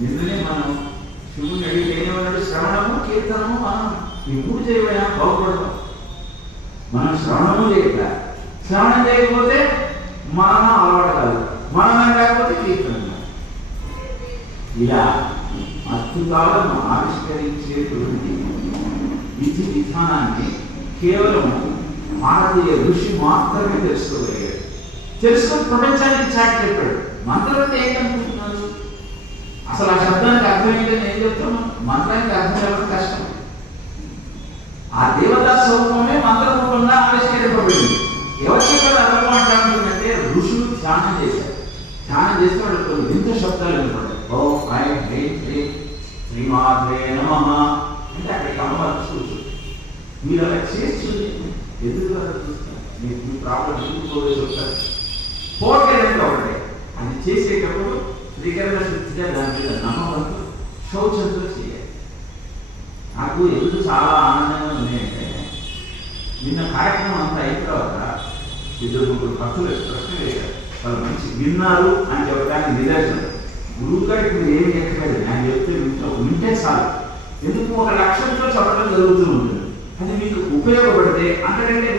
నిన్ననే మనం శివుని అడిగి ఏమన్నాడు శ్రవణము కీర్తనము మనం ఈ మూడు చేయబోయా బాగుపడతాం. మనం శ్రవణము చేయక శ్రవణం చేయకపోతే మన అలవాటు కాదు. మనం లేకపోతే కీర్తన కాదు. ఇలా అద్భుతాలను ఆవిష్కరించేటువంటి విధి విధానాన్ని కేవలం భారతీయ ఋషి మాత్రమే తెలుసుకోగలిగాడు. తెలుసుకొని ప్రపంచానికి చాటి చెప్పాడు. మంత్రం ఏం అనుకుంటున్నారు? అసలు ఆ శబ్దానికి అర్థం ఏంటని నేను చెప్తున్నా మంత్రానికి అర్థం చెప్పడం కష్టం. ఆ దేవతా స్వరూపమే మంత్ర రూపంగా ఆవిష్కరింపబడింది. ఎవరికి ఇక్కడ అర్థం మాట్లాడుతుందంటే ఋషులు ధ్యానం చేశారు. ధ్యానం చేస్తే వాళ్ళు కొన్ని వింత శబ్దాలు వినపడ్డాయి. ఓ ఐ హే హే శ్రీమాత్రే నమ అంటే అక్కడికి అమ్మవారు చూసు మీరు అలా చేసి ఎందుకు చూస్తారు? మీకు మీ ప్రాబ్లం ఎందుకు పోవేసి వస్తారు పోకేదంటే ఒకటే. అది చేసేటప్పుడు శ్రీకరణ శుద్ధిగా దాని మీద నమ్మకంతో శౌచంతో చేయాలి నాకు ఎందుకు చాలా ఆనందంగా ఉన్నాయంటే నిన్న కార్యక్రమం అంతా అయిన తర్వాత ఇద్దరు ముగ్గురు భక్తులు ప్రశ్న వేశారు వాళ్ళు మంచి విన్నారు అని చెప్పడానికి నిదర్శనం గురువు గారికి మీరు ఏమి ఎక్కలేదు ఆయన చెప్తే వింటే వింటే చాలు ఎందుకు ఒక లక్ష్యంతో చెప్పడం జరుగుతూ ఉంటుంది అది మీకు ఉపయోగపడితే అంతకంటే